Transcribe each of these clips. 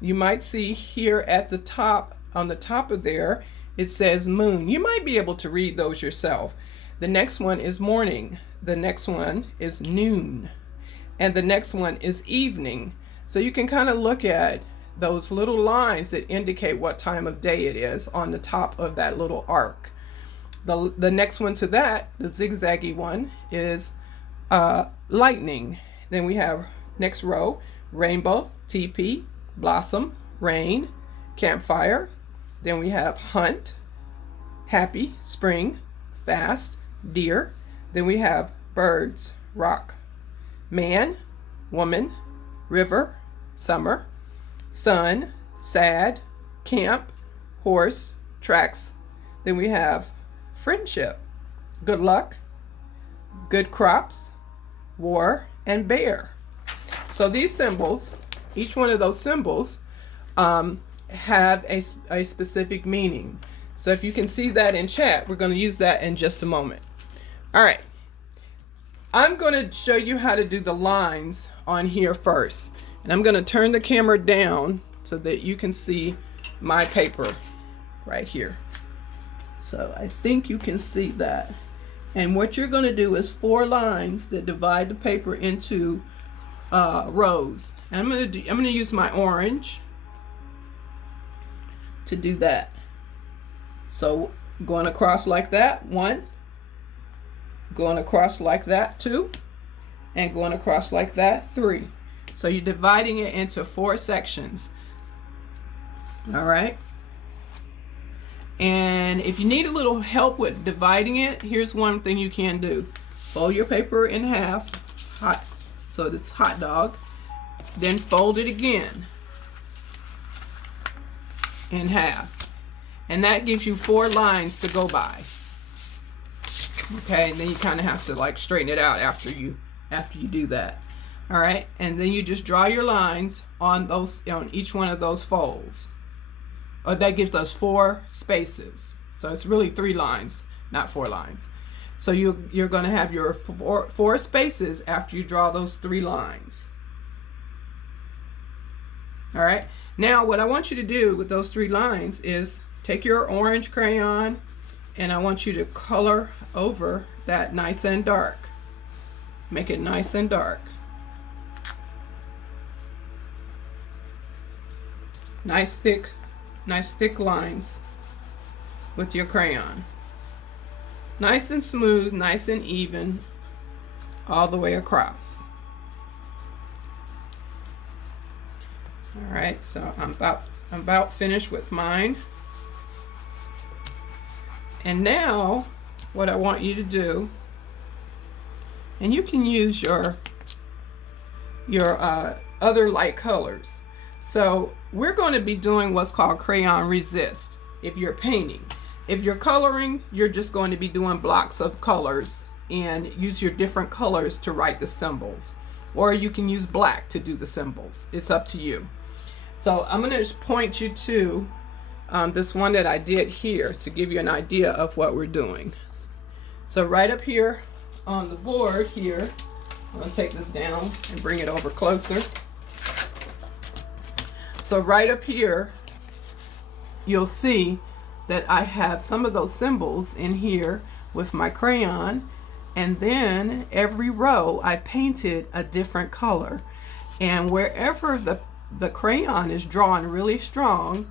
you might see here at the top, on the top of there, it says moon. You might be able to read those yourself. The next one is morning. The next one is noon. And the next one is evening. So you can kind of look at those little lines that indicate what time of day it is on the top of that little arc. The next one to that, the zigzaggy one, is lightning. Then we have next row, rainbow, teepee, blossom, rain, campfire. Then we have hunt, happy, spring, fast, deer. Then we have birds, rock, man, woman, river, summer, sun, sad, camp, horse, tracks. Then we have friendship, good luck, good crops, war, and bear. So these symbols, each one of those symbols, have a specific meaning. So if you can see that in chat, we're going to use that in just a moment. All right. I'm going to show you how to do the lines on here first. And I'm going to turn the camera down so that you can see my paper right here. So I think you can see that. And what you're going to do is 4 lines that divide the paper into rows. And I'm going to use my orange to do that. So going across like that, 1, going across like that, 2, and going across like that, 3. So you're dividing it into 4 sections. All right. And if you need a little help with dividing it, here's one thing you can do. Fold your paper in half, so it's hot dog, then fold it again in half. And that gives you 4 lines to go by. Okay, and then you kind of have to like straighten it out after you do that. All right, and then you just draw your lines on each one of those folds. That gives us 4 spaces. So it's really 3 lines, not 4 lines. So you're going to have your 4 spaces after you draw those 3 lines. All right. Now what I want you to do with those 3 lines is take your orange crayon, and I want you to color over that nice and dark. Make it nice and dark. Nice thick lines with your crayon. Nice and smooth, nice and even all the way across. All right, so I'm about finished with mine. And now what I want you to do, and you can use your other light colors. So we're going to be doing what's called crayon resist if you're painting. If you're coloring, you're just going to be doing blocks of colors and use your different colors to write the symbols. Or you can use black to do the symbols. It's up to you. So I'm going to just point you to this one that I did here to give you an idea of what we're doing. So right up here on the board here, I'm going to take this down and bring it over closer. So right up here, you'll see that I have some of those symbols in here with my crayon, and then every row I painted a different color. And wherever the crayon is drawn really strong,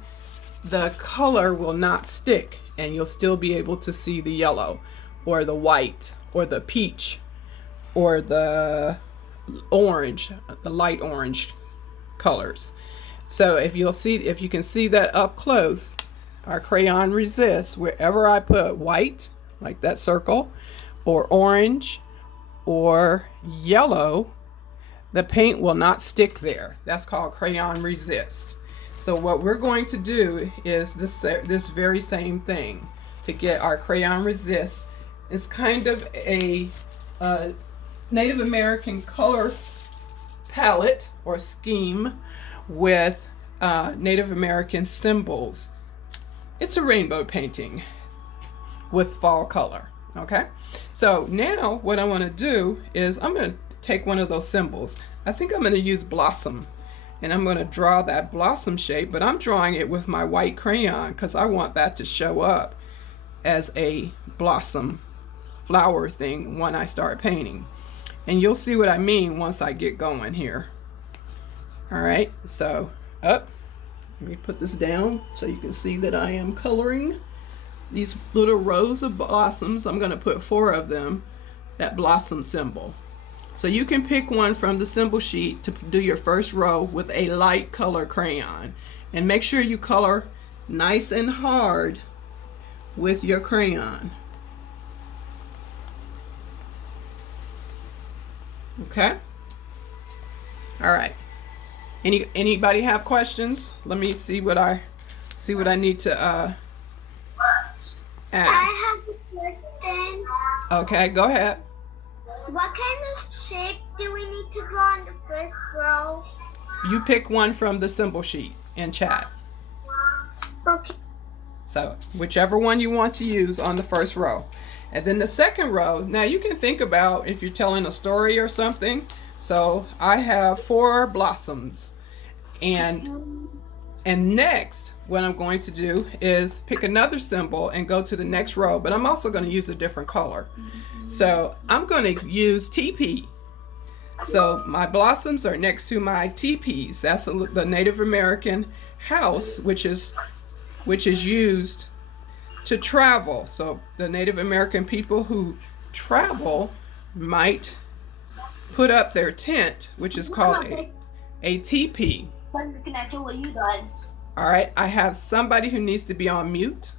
the color will not stick, and you'll still be able to see the yellow or the white or the peach or the orange, the light orange colors. So if you can see that up close, our crayon resists. Wherever I put white, like that circle, or orange, or yellow, the paint will not stick there. That's called crayon resist. So what we're going to do is this very same thing to get our crayon resist. It's kind of a Native American color palette or scheme with Native American symbols. It's a rainbow painting with fall color. Okay, so now what I want to do is I'm going to take one of those symbols. I think I'm going to use blossom, and I'm going to draw that blossom shape, but I'm drawing it with my white crayon because I want that to show up as a blossom flower thing when I start painting. And you'll see what I mean once I get going here. All right, so let me put this down so you can see that I am coloring these little rows of blossoms. I'm going to put 4 of them, that blossom symbol. So you can pick one from the symbol sheet to do your first row with a light color crayon. And make sure you color nice and hard with your crayon. Okay? All right. Anybody have questions? Let me see what I need to ask. I have a question. Okay, go ahead. What kind of shape do we need to draw in the first row? You pick one from the symbol sheet in chat. Okay. So whichever one you want to use on the first row. And then the second row, now you can think about if you're telling a story or something. So I have 4 blossoms. And next, what I'm going to do is pick another symbol and go to the next row, but I'm also going to use a different color. So I'm going to use TP. So my blossoms are next to my teepees. That's the Native American house, which is used to travel. So the Native American people who travel might put up their tent, which is called a teepee. All right, I have somebody who needs to be on mute.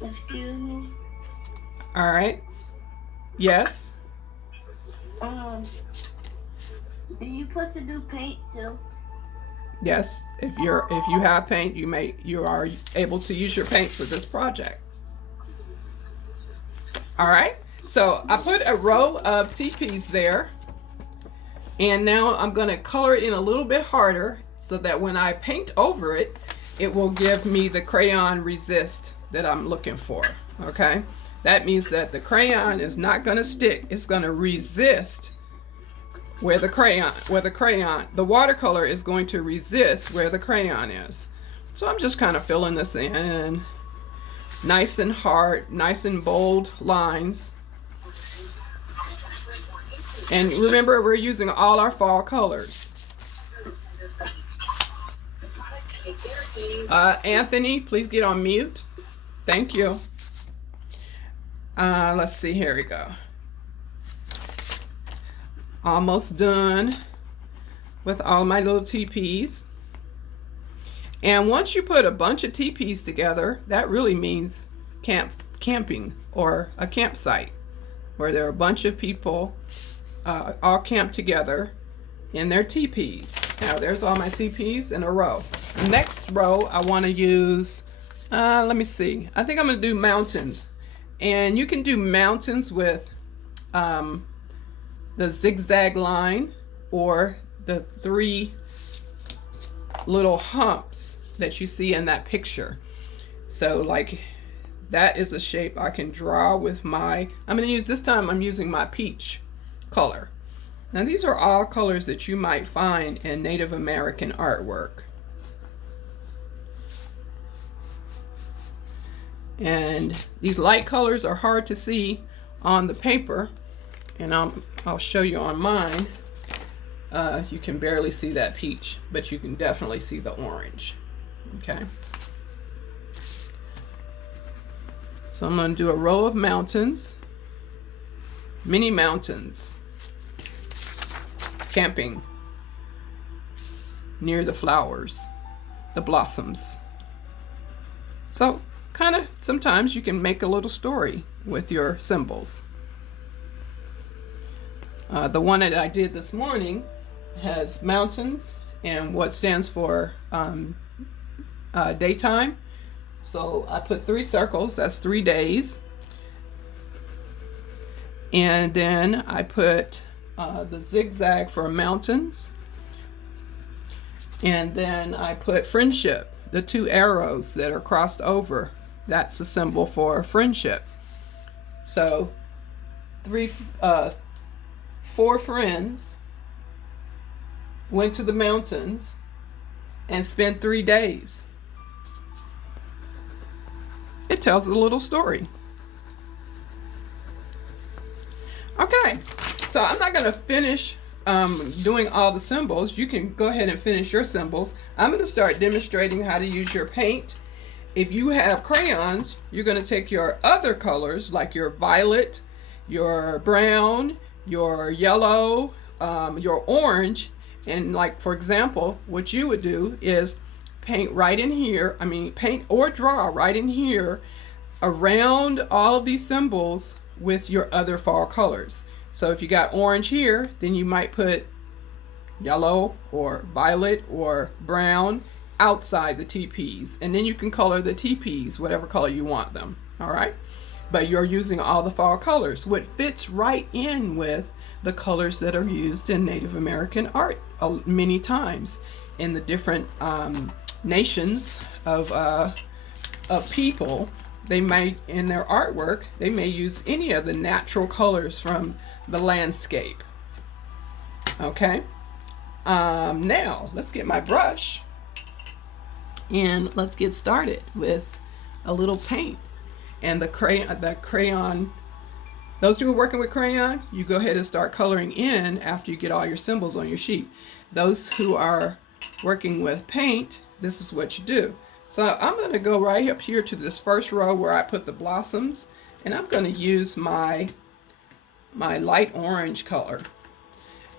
Excuse me. All right. Yes. Do you supposed to do paint too? Yes. If you have paint, you are able to use your paint for this project. All right. So I put a row of teepees there. And now I'm going to color it in a little bit harder so that when I paint over it, it will give me the crayon resist that I'm looking for. Okay? That means that the crayon is not going to stick. It's going to resist where the watercolor is going to resist where the crayon is. So I'm just kind of filling this in. Nice and hard, nice and bold lines. And remember, we're using all our fall colors. Anthony, please get on mute. Thank you. Let's see, here we go. Almost done with all my little teepees. And once you put a bunch of teepees together, that really means camping or a campsite where there are a bunch of people all camped together in their teepees. Now there's all my teepees in a row. Next row I want to use, let me see, I think I'm going to do mountains. And you can do mountains with the zigzag line or the 3 little humps that you see in that picture. So like that is a shape I can draw with I'm going to use, this time I'm using my peach color. Now these are all colors that you might find in Native American artwork. And these light colors are hard to see on the paper, and I'll show you on mine. You can barely see that peach, but you can definitely see the orange. Okay. So I'm going to do a row of mountains, mini mountains, camping near the flowers, the blossoms. So kind of sometimes you can make a little story with your symbols. The one that I did this morning has mountains and what stands for daytime. So I put 3 circles, that's 3 days. And then I put the zigzag for mountains. And then I put friendship, the 2 arrows that are crossed over. That's a symbol for friendship. So 4 friends went to the mountains and spent 3 days. It tells a little story. Okay, so I'm not going to finish doing all the symbols. You can go ahead and finish your symbols. I'm going to start demonstrating how to use your paint. If you have crayons, you're going to take your other colors like your violet, your brown, your yellow, your orange, and like for example, what you would do is paint right in here. I mean, paint or draw right in here around all these symbols with your other fall colors. So if you got orange here, then you might put yellow or violet or brown outside the TPs, and then you can color the TPs whatever color you want them. All right, but you're using all the fall colors, what fits right in with the colors that are used in Native American art many times in the different nations of people. They may, in their artwork, they may use any of the natural colors from the landscape. Okay, now let's get my brush and let's get started with a little paint and the crayon. Those who are working with crayon, you go ahead and start coloring in after you get all your symbols on your sheet. Those who are working with paint, this is what you do. So I'm going to go right up here to this first row where I put the blossoms, and I'm going to use my light orange color,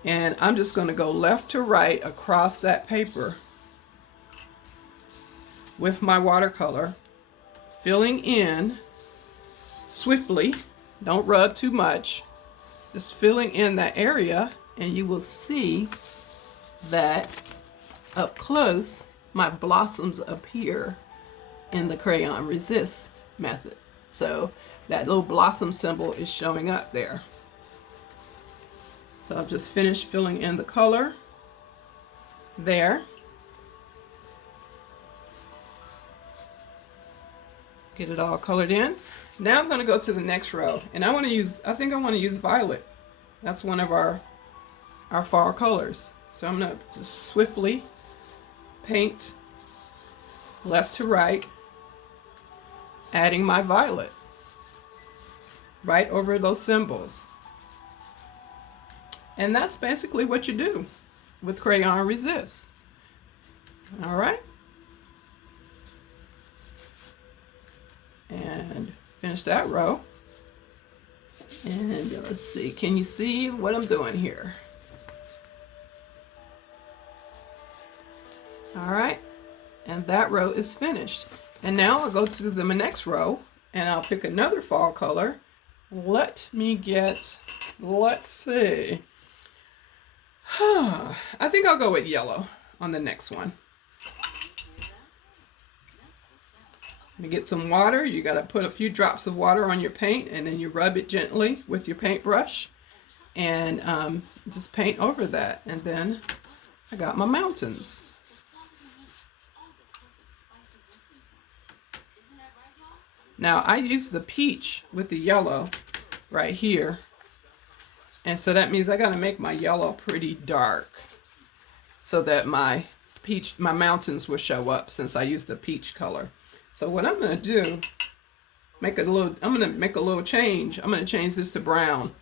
and I'm just going to go left to right across that paper with my watercolor, filling in swiftly. Don't rub too much, just filling in that area, and you will see that up close my blossoms appear in the crayon resist method. So that little blossom symbol is showing up there. So I've just finished filling in the color there. Get it all colored in. Now I'm going to go to the next row, and I think I want to use violet. That's one of our fall colors. So I'm going to just swiftly paint left to right, adding my violet right over those symbols. And that's basically what you do with crayon resist. All right. And finish that row. And let's see, can you see what I'm doing here? All right, and that row is finished. And now I'll go to the next row and I'll pick another fall color. Let's see. I think I'll go with yellow on the next one. Let me get some water. You got to put a few drops of water on your paint, and then you rub it gently with your paintbrush and just paint over that. And then I got my mountains. Now I use the peach with the yellow right here, and so that means I got to make my yellow pretty dark so that my mountains will show up, since I used the peach color. So what I'm going to do, I'm going to make a little change. I'm going to change this to brown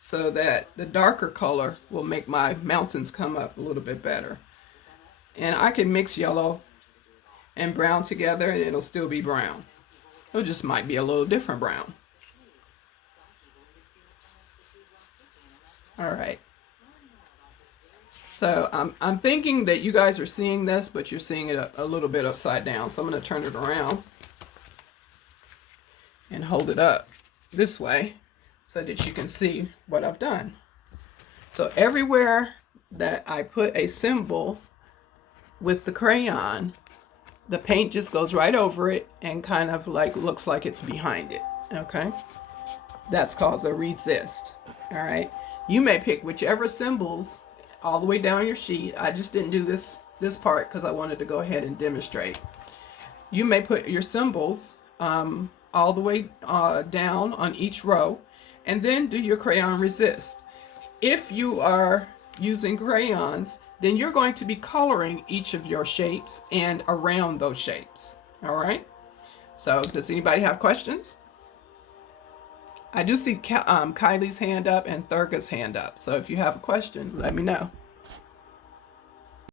so that the darker color will make my mountains come up a little bit better. And I can mix yellow and brown together and it'll still be brown. It just might be a little different brown. All right. So I'm thinking that you guys are seeing this, but you're seeing it a little bit upside down. So I'm going to turn it around and hold it up this way so that you can see what I've done. So everywhere that I put a symbol with the crayon, the paint just goes right over it and kind of like looks like it's behind it. Okay, that's called the resist. All right, you may pick whichever symbols all the way down your sheet. I just didn't do this part because I wanted to go ahead and demonstrate. You may put your symbols all the way down on each row, and then do your crayon resist. If you are using crayons, then you're going to be coloring each of your shapes and around those shapes. All right? So does anybody have questions? I do see Kylie's hand up and Thurga's hand up. So if you have a question, let me know.